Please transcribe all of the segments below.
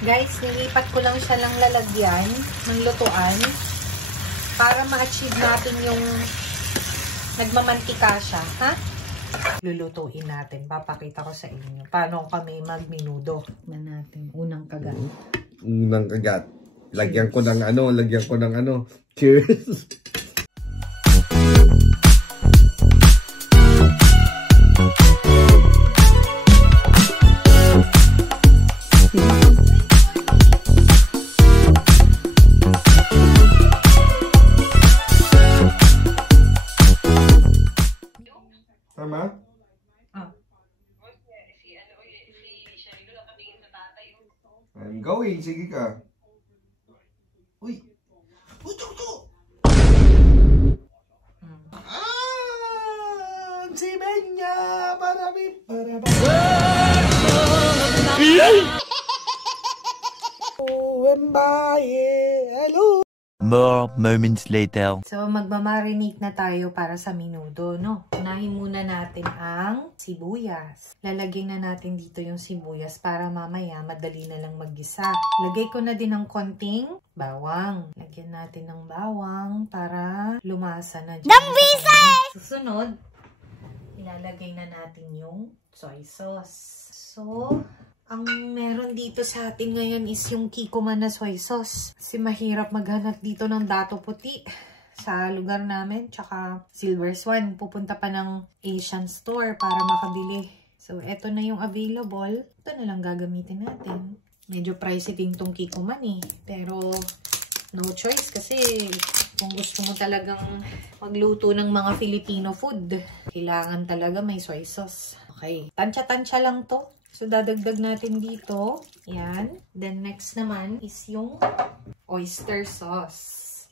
Guys, nilipat ko lang siya ng lalagyan ng lutuan para ma-achieve natin yung nagmamantika siya, ha? Lulutuin natin. Papakita ko sa inyo paano kami magminudo. Natin unang kagat. Unang kagat. Lagyan ko ng ano. Cheers! Tama? I'm going. Sige ka. Uy! Uy, tuto! Si Benya! Marami! Hello! More moments later. So, magmamarinate na tayo para sa minudo, no? Unahin muna natin ang sibuyas. Lalagyan na natin dito yung sibuyas para mamaya madali na lang maggisa. Lagay ko na din ng konting bawang. Lagyan natin ng bawang para lumasa na dyan. Susunod, ilalagay na natin yung soy sauce. So, ang meron dito sa atin ngayon is yung Kikkoman na soy sauce. Kasi mahirap maghanap dito ng dato puti sa lugar namin. Tsaka Silver Swan. Pupunta pa ng Asian store para makabili. So, eto na yung available. Ito na lang gagamitin natin. Medyo pricey din tong Kikkoman eh. Pero, no choice kasi kung gusto mo talagang magluto ng mga Filipino food, kailangan talaga may soy sauce. Okay. Tansya-tansya lang to. So, dadagdag natin dito. Yan. Then, next naman is yung oyster sauce.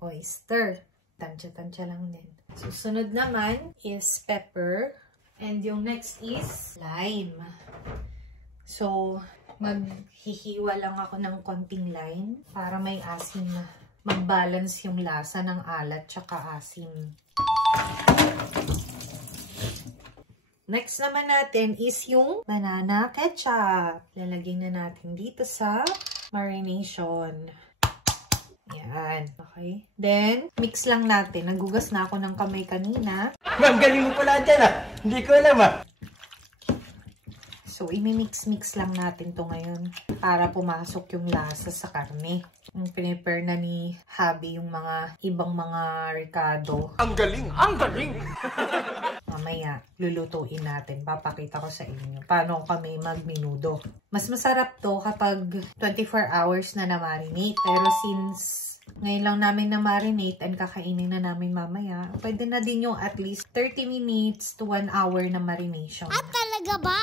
Oyster. Tansya-tansya lang din. Susunod naman is pepper. And yung next is lime. So, maghihiwa lang ako ng konting lime para may asim na. Mag-balance yung lasa ng alat tsaka asim. Next naman natin is yung banana ketchup. Lalagyan na natin dito sa marination. Yan. Okay. Then, mix lang natin. Nagugas na ako ng kamay kanina. Ma'am, galing mo pala dyan ah. Hindi ko alam ah. So, imimix-mix lang natin to ngayon para pumasok yung lasa sa karne. Pinipare na ni Habi yung mga ibang mga ricado. Ang galing! Ang galing! Mamaya, lulutuin natin. Papakita ko sa inyo paano kami magminudo. Mas masarap to kapag 24 hours na na-marinate. Pero since ngayon lang namin na-marinate and kakainin na namin mamaya, pwede na din yung at least 30 minutes to 1 hour na marination. Ah, talaga ba?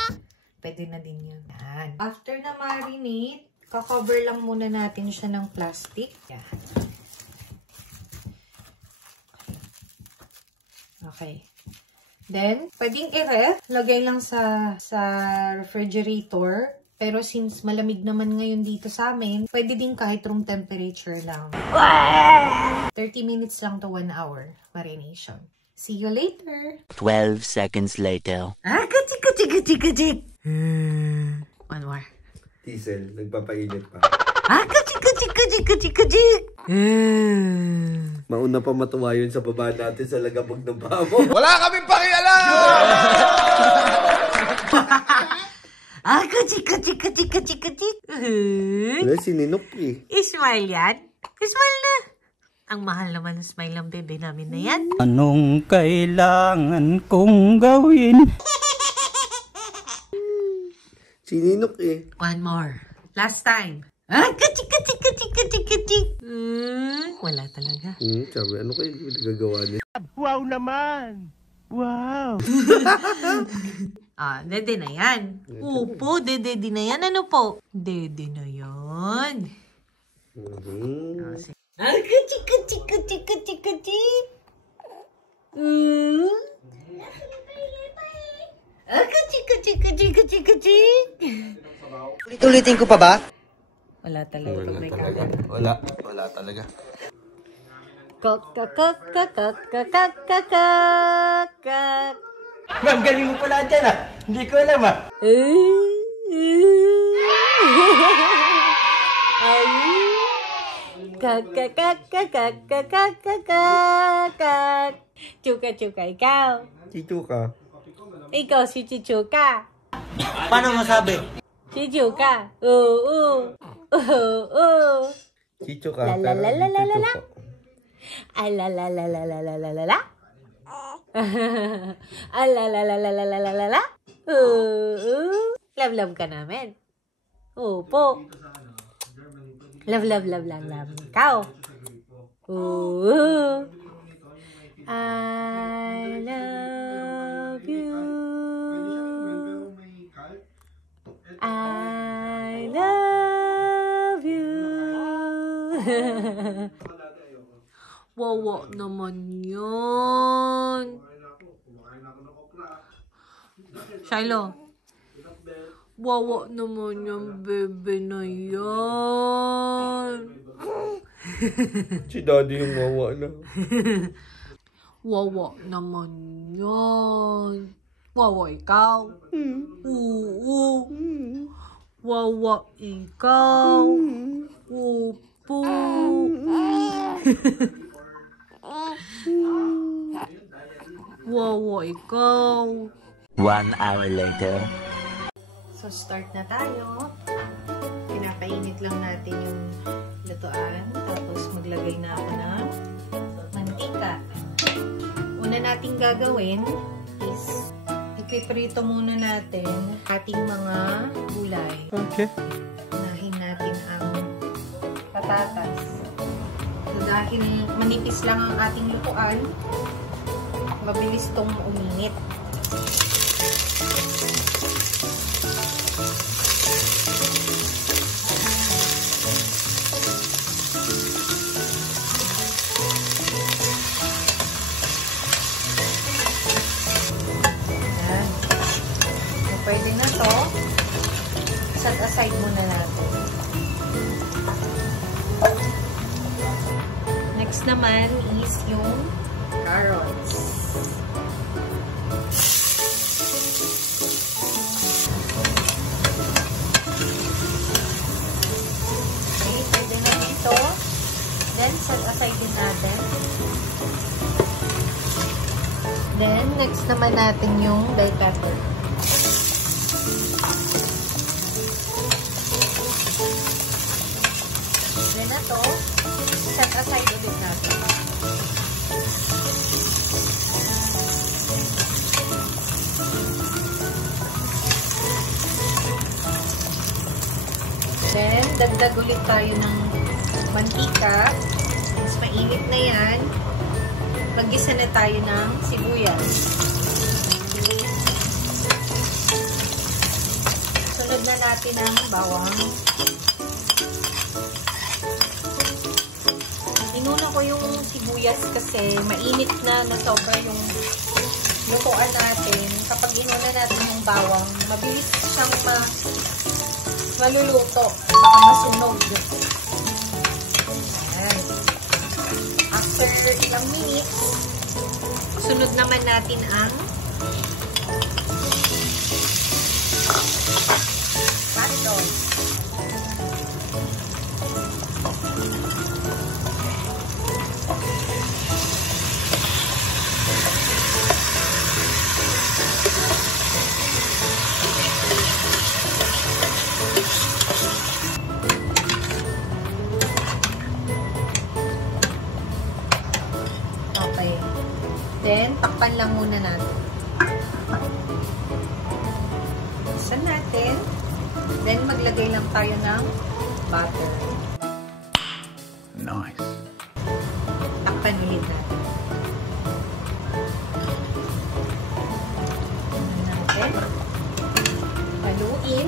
Pwede na din yun. Yan. After na marinate, kakover lang muna natin siya ng plastic. Yan. Okay. Then, pwedeng i-ref. Lagay lang sa refrigerator. Pero since malamig naman ngayon dito sa amin, pwede din kahit room temperature lang. 30 minutes lang to 1 hour marination. See you later. 12 seconds later. Ah, kuchik. One more. Diesel, nagpapainit pa. Ah, kuchik. Mauna pa matuwa yun sa baba natin sa lagabog ng babo. Wala kaming pakialam! Ah, kuchik. Wala, sininok eh. Ismail yan? Ismail na. Ang mahal naman ng smile ng bebe namin na yan. Anong kailangan kong gawin? Sininok eh. One more. Last time. Ah, kuchik. Wala talaga. Sabi, ano kayo nagagawa niya? Wow naman! Wow! Ah, dede na yan. Opo, dede na yan. Ano po? Dede na yan. Ah, kuchik. Ah, kuchik. Ulit-ulitin ko pa ba? Wala talaga pag may kagat. Wala talaga. Ma'am, galing mo pala dyan ah. Hindi ko alam ah. Ay. Kak. Chuka, ikaw. Si Chuka. Ikaw, si Chichuka. Paano masabi? Si Chuka. Oo. Si Chuka. La la la la la la la. Ay la la la la la la la la la. Ay la la la la la la la la la. Love ka namin. Opo. Love. Ikaw. I love you. I love you. Wawa naman yun. Shiloh. Wawa naman yung bebe na yan. Si Daddy yung wawa na. Wawa naman yan. Wawa ikaw. Oo. Wawa ikaw. Opo. Wawa ikaw. 1 hour later. So, start na tayo. Pinapainit lang natin yung lutuan. Tapos, maglagay na ako ng mantika. Una nating gagawin is ipiprito muna natin ating mga gulay. Okay. Unahin natin ang patatas. So, dahil manipis lang ang ating lutuan, mabilis tong uminit. Pwede na to. Set aside muna natin. Next naman is yung carrots. Okay, pwede na dito. Then, set aside din natin. Then, next naman natin yung bell pepper. Then na to, set aside ulit natin. Then, dagdag ulit tayo ng mantika. Since mainit na yan, mag-gisa na tayo ng sibuyas. Sunod na natin ang bawang. Inuna ko yung sibuyas kasi mainit na sobra yung lutuan natin. Kapag inuna natin yung bawang, mabilis siyang maluluto. Baka masunog. Ayan. After ilang minutes, sunod naman natin ang pato. Okay. Then, takpan lang muna natin. Isan natin. Then, maglagay lang tayo ng butter. Nice. Takpan ulit natin. Haluin.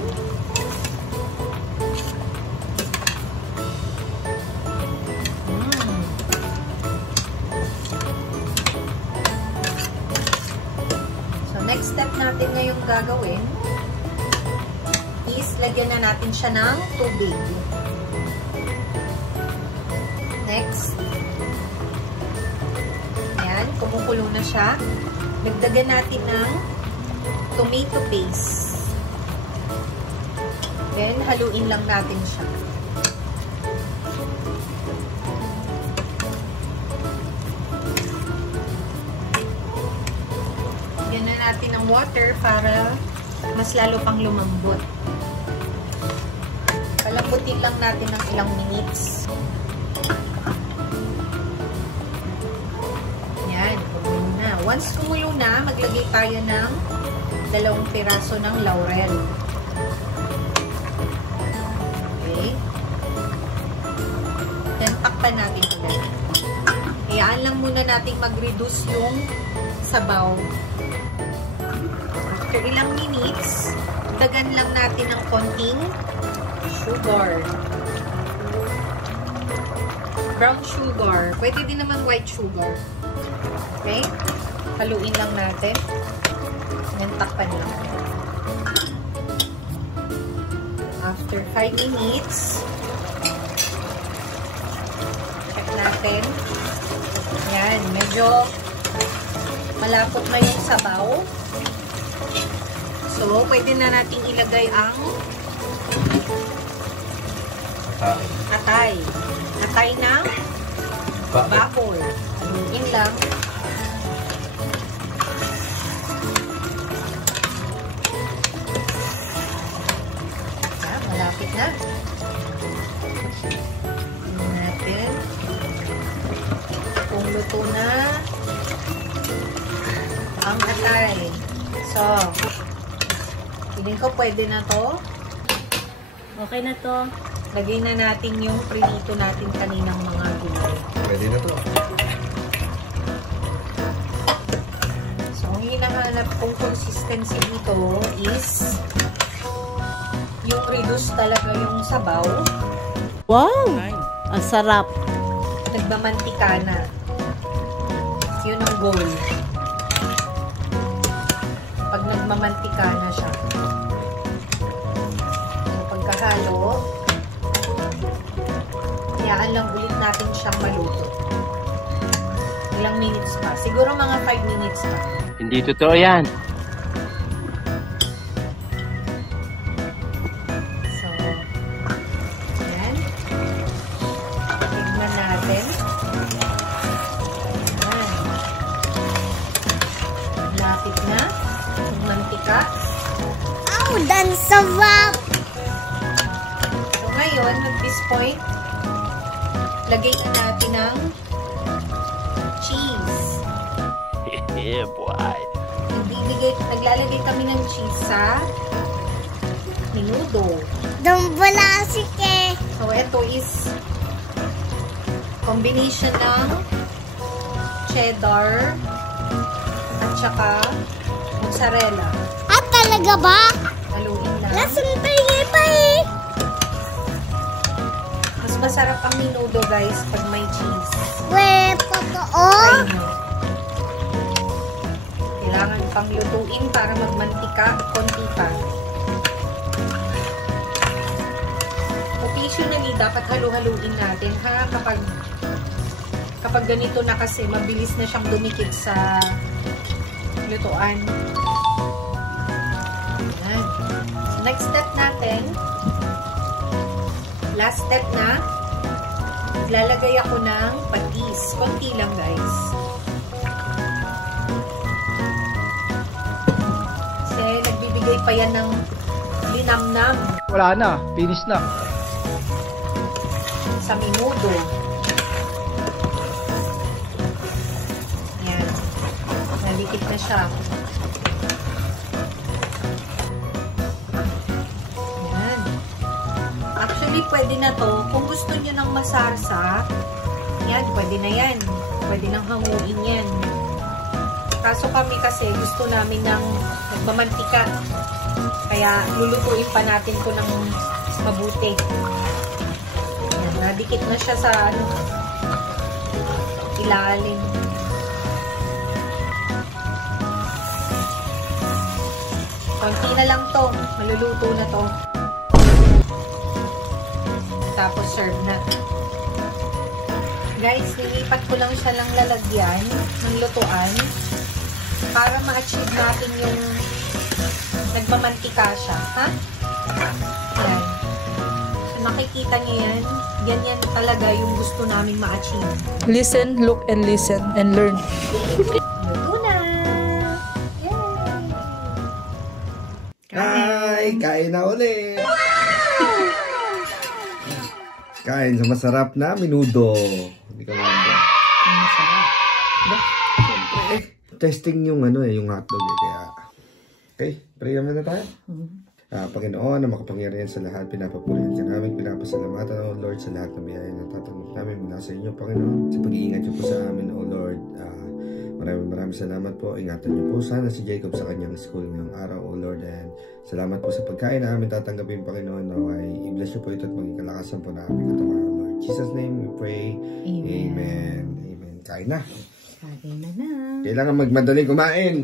So, next step natin ngayong gagawin is lagyan na natin siya ng tubig. Next. Ayan, kumukulo na siya. Dagdagan natin ng tomato paste. Then, haluin lang natin siya. water para mas lalo pang lumambot. Palambutin lang natin ng ilang minutes. Yan, kumulo na. Once kumulo na, maglagay tayo ng 2 piraso ng laurel. Okay. Then, takpan natin ulit. Hayaan lang muna natin mag-reduce yung sabaw. After ilang minutes, dagan lang natin ng konting sugar. Brown sugar. Pwede din naman white sugar. Okay? Haluin lang natin. Then, takpan lang. After 5 minutes, check natin. Yan, medyo malapot na yung sabaw. So, pwede na nating ilagay ang atay. Atay ng baboy. Haluin lang. Yan, malapit na. Tingnan natin. Kung luto na ang atay. So, feeling ko pwede na to. Okay na to. Lagay na natin yung prinito natin kaninang mga gulay. Pwede na to. So, ang hinahanap kong consistency dito is yung reduce talaga yung sabaw. Wow! Ang sarap. Nagmamantika na. Yun ang goal. Pag nagmamantika na siya. So, pagkahalo, hayaan lang ulit natin siyang maluto. Ilang minutes pa. Siguro mga 5 minutes pa. Hindi totoo yan. So, yan. Tignan natin. Yan. Lapit na. Yung mantika. Oh, dan sarap! So, ngayon, at this point, lagay na natin ng cheese. Yeah, boy. Naglalagay kami ng cheese sa menudo. Dambalasik eh. So, ito is combination ng cheddar at saka mozzarella. Ah, talaga ba? Haluin lang. Lasang tayo pa eh. Mas masarap ang menudo, guys, pag may cheese. Weh, totoo? Try nyo. Kailangan pang lutuin para magmantika, konti pa. Occasionally, dapat halu-haluin natin, ha? Kapag ganito na kasi, mabilis na siyang dumikit sa lutuan. Ayan. Next step natin, last step na, lalagay ako ng patis. Konti lang, guys. Kasi nagbibigay pa yan ng linamnam Wala na, finish na. sa menudo. Yan. Nalikit na siya. Yan. Actually, pwede na to. Kung gusto nyo ng masarsa, yan, pwede na yan. Pwede nang hanguin yan. Kaso kami kasi gusto namin ng nagmamantika. Kaya lulutuin pa natin ko ng mabuti. Yan, nadikit na siya sa ilalim. Konti na lang to. Maluluto na to. Tapos serve na. Guys, nilipat ko lang siya lang lalagyan ng lutuan para ma-achieve natin yung nagmamantika siya. Ha? Yan. So, nakikita niyo yan. Ganyan talaga yung gusto namin ma-achieve. Listen, look, and listen, and learn. Luto na! Yay! Ay, kain na ulit. Kain sa masarap na minudo. Hindi ka manda. Masarap. Testing yung yung hotdog kaya. Okay, pray naman na tayo. Panginoon na makapangyarihan sa lahat, pinapapurihan ka namin, pinapasalamatan, O Lord, sa lahat ng biyaya na tatanggap namin mula sa inyo, Panginoon. Sa pag-iingat niyo po sa amin, O Lord. Maraming salamat po. Ingatan niyo po sana si Jacob sa kanyang school ngayong araw, O Lord. And salamat po sa pagkain na amin tatanggapin, Panginoon. Naway, i-bless niyo po ito at maging kalakasan po na aming katawan, O Lord. In Jesus' name we pray. Amen. Amen. Kain na. Kain na na. Kailangan magmadaling kumain.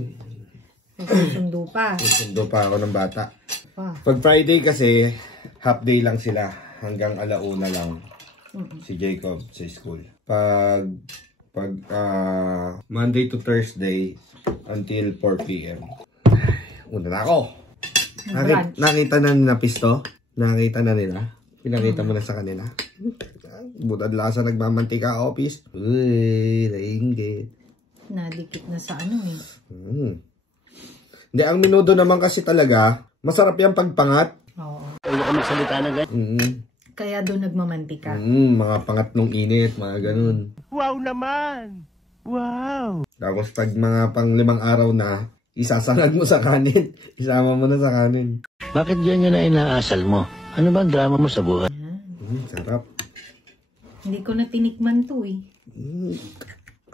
Sundo pa. Sundo pa ako ng bata. Pa. Pag Friday kasi, half day lang sila. Hanggang 1:00 lang. Si Jacob sa school. Pag Monday to Thursday, until 4 p.m. Una na ako. Nakita na nila Pisto? Nakita na nila? Pinakita mo na sa kanila? Butad lasa nagmamantika office. Uy, nainggit. Nadikit na sa ano eh. Hindi, ang minudo naman kasi talaga, masarap yung pagpangat. Oo. Huwag ka magsalita na ganyan. Kaya doon nagmamantika. Mga pangat nung init, mga ganun. Wow naman! Wow! Tapos pag mga pang 5 araw na, isasangag mo sa kanin. Isama mo na sa kanin. Bakit yan na inaasal mo? Ano ba ang drama mo sa buhay? Sarap. Hindi ko na tinikman to eh.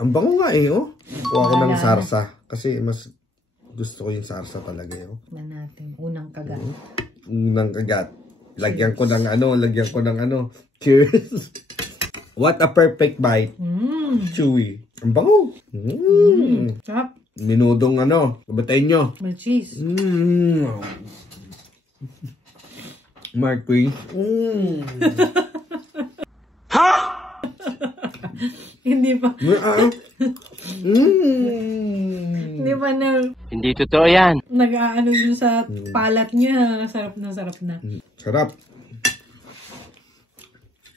Ang bango nga oh. Kuha ko ng sarsa. Kasi mas gusto ko yung sarsa talaga Na natin. Unang kagat. Unang kagat. Lagyan ko ng Cheers. What a perfect bite. Chewy. Ang bango. Sarap. Minudong kabatayin nyo. May cheese. Mark Queen. Hindi pa. Hindi pa na Hindi totoo yan. nag-aano dun sa palat niya. Sarap na, sarap na. Sarap.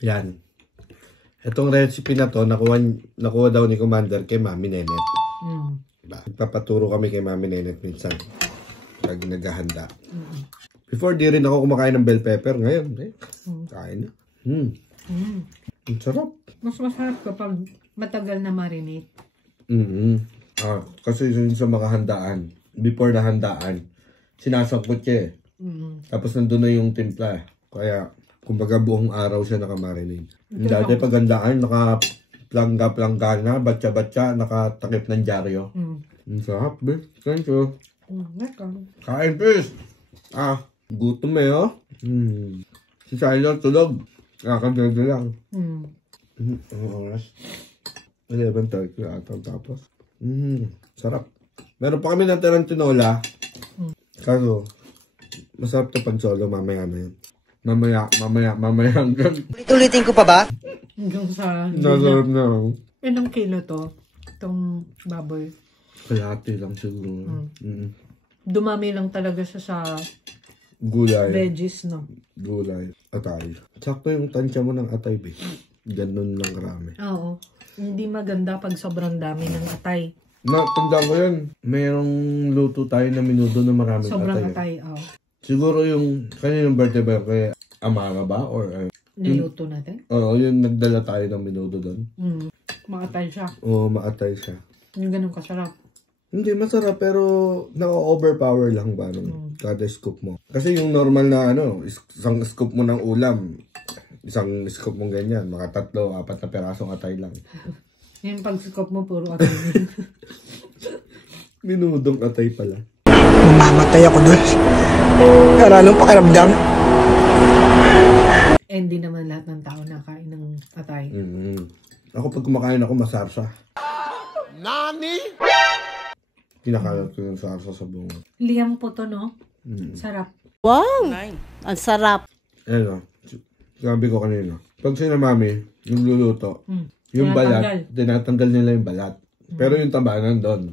Yan. Itong recipe na to, nakuha daw ni Commander kay Mami Nenet. Diba? Nagpapaturo kami kay Mami Nenet minsan. Pag naghahanda. Before, di rin ako kumakain ng bell pepper. Ngayon, kain na. Ang sarap. Mas masarap kapag matagal na marinate. Kasi yun sa mga handaan, before na handaan, sinasangkot siya Tapos nandun na yung timpla Kaya, kumbaga buong araw siya nakamarinate. Dati pag handaan, naka-plangga na, batsa-batsa, nakatakip ng dyaryo. Ang sarap, be. Thank you. Kain, please. Gutom Si Shiloh tulog. Kakaganda lang. Ang oras. 11:30 ata tapos. Sarap. Meron pa kami ng tarantinola. Kaso, masarap to pag solo mamaya na yun. Mamaya hanggang. Ulit-ulitin ko pa ba? Hanggang sa... Nasarap na. Ilang kilo to? Itong baboy. Kalahati lang siguro. Dumami lang talaga siya sa Gulay. veggies, no? Gulay. Atay. Sakto yung tansya mo ng atay, be. Ganun lang karami. Oo. Hindi maganda pag sobrang dami ng atay. Tandaan ko yun. Mayroong luto tayo na minudo na maraming Sobrang atay. atay, oo. Siguro yung kaninong birthday ba kay Amara ba? Or Niluto natin? Oo, yung nagdala tayo ng minudo doon. Maatay siya. Oo, maatay siya. Yung ganun kasarap. Hindi, masarap pero naka-overpower lang ba nung kada scoop mo. Kasi yung normal na isang scoop mo ng ulam, isang scoop mo ganyan, mga 3-4 na perasong atay lang. Yung pag-scoop mo, puro atay. Minudong atay pala. Mamatay ako doon. Para anong pakiramdam? Hindi naman lahat ng tao nakain ng atay. Ako pag kumakain ako, masarsa. Nani? Kinakalat ko yung sarsa sa bunga. Liam po to, no? Sarap. Wow! Ang sarap. Ayan sabi ko kanina. Pag sila mami, yung luluto, yung balat, tinatanggal nila yung balat. Pero yung taba nandun.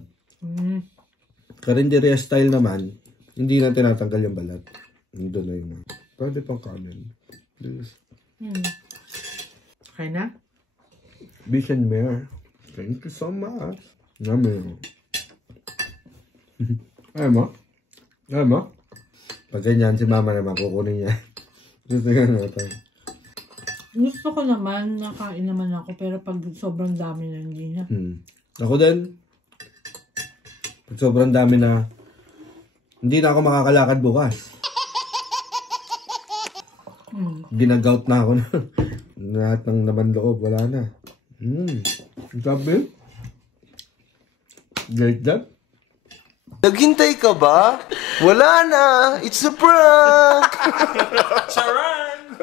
Karinderya style naman, hindi na tinatanggal yung balat. Nandun na yung pwede pang kanin. Okay na? Vision Mare. Thank you so much. Nami. Ayaw mo? Pag ganyan, si mama naman kukunin niya. Gusto ko naman, nakain naman ako, pero pag sobrang dami na, hindi na. Ako din. Pag sobrang dami na, hindi na ako makakalakad bukas. Ginagout na ako na. Lahat ng naman loob, wala na. Sabi? Like that? Naghintay ka ba? Wala na! It's a prank! Charan!